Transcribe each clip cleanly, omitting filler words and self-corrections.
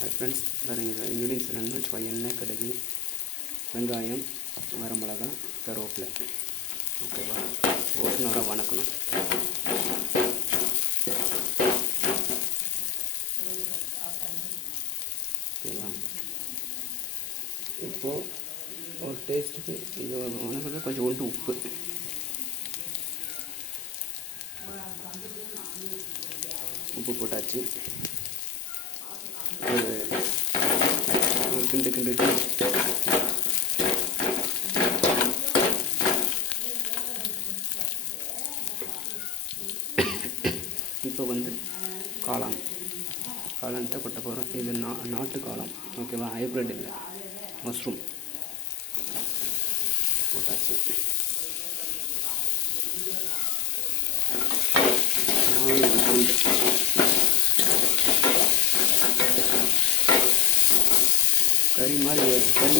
Friends ingredients என்னென்னு வச்சுக்கோ. எண்ணெய், கடுகு, வெங்காயம், வரமிளகாய், கருவேப்பிலை. ஓகேவா? போட்டு நல்லா வணக்கணும். ஓகேவா? இப்போது ஒரு டேஸ்ட்டுக்கு இது வணக்கிறது கொஞ்சம் உப்பு போட்டாச்சு. ஒரு கிண்டு இப்போ காளான்ட்ட கொட்ட போகிறோம். இது நாட்டு காளான். ஓகேவா? ஹைப்ரிட் இல்லை, மஷ்ரூம் போட்டாச்சு. கறி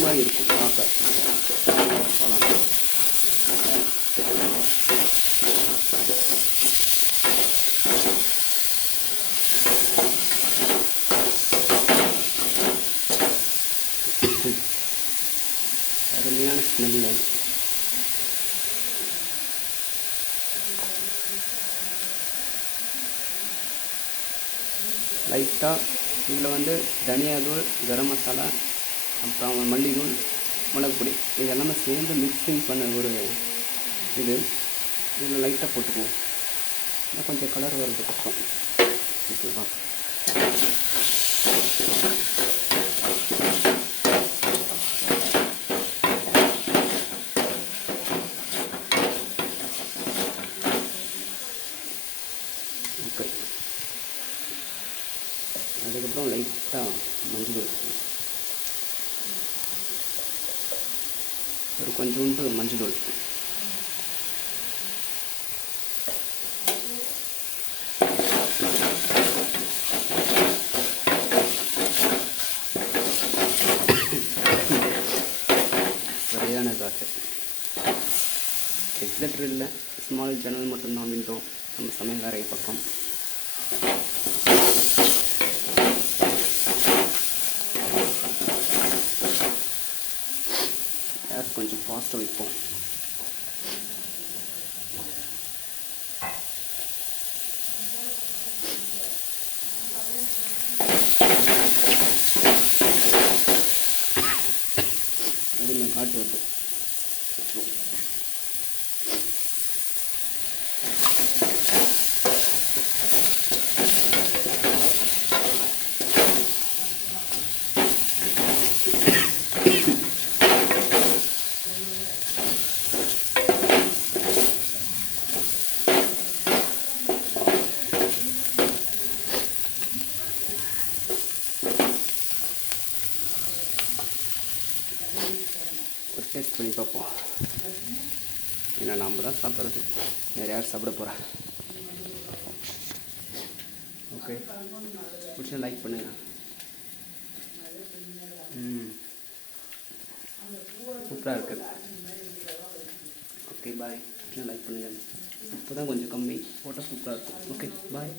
மாதிரி இருக்கும் பார்க்க காளான். அருமையான ஸ்மெல்லு. லைட்டாக இதில் தனியாத்தூள், கரம் மசாலா, அப்புறம் மல்லித்தூள், மிளகுப்பொடி இதெல்லாமே சேர்ந்து மிக்சிங் பண்ண ஒரு இதில் லைட்டாக போட்டுக்குவோம். இன்னும் கொஞ்சம் கலர் வர்றது கஷ்டம். ஓகேவா? ஓகே. அதுக்கப்புறம் லைட்டாக மஞ்சள், ஒரு கொஞ்சோண்டு மஞ்சள் தூள். சரியான காற்று. எக்ஸிலேட்டர் இல்லை, ஸ்மால் ஜன்னல் மட்டும்தான், விண்டோ நம்ம சமையல் அறை பக்கம். கேஸ் கொஞ்சம் ஃபாஸ்ட்டாக வைப்போம். அதுமாதிரி காட்டு வருது. ஒரு டேஸ்ட் பண்ணி பார்ப்போம். ஏன்னா நம்ம தான் சாப்பிட்றது, வேறு யார் சாப்பிட போகிறா? ஓகே, பிடிச்சா லைக் பண்ணுங்கள். சூப்பராக இருக்குது. ஓகே, பாய். பிடிச்சா லைக் பண்ணுங்கள். இப்போ தான் கொஞ்சம் கம்மி போட்டால் சூப்பராக இருக்கும். ஓகே, பாய்.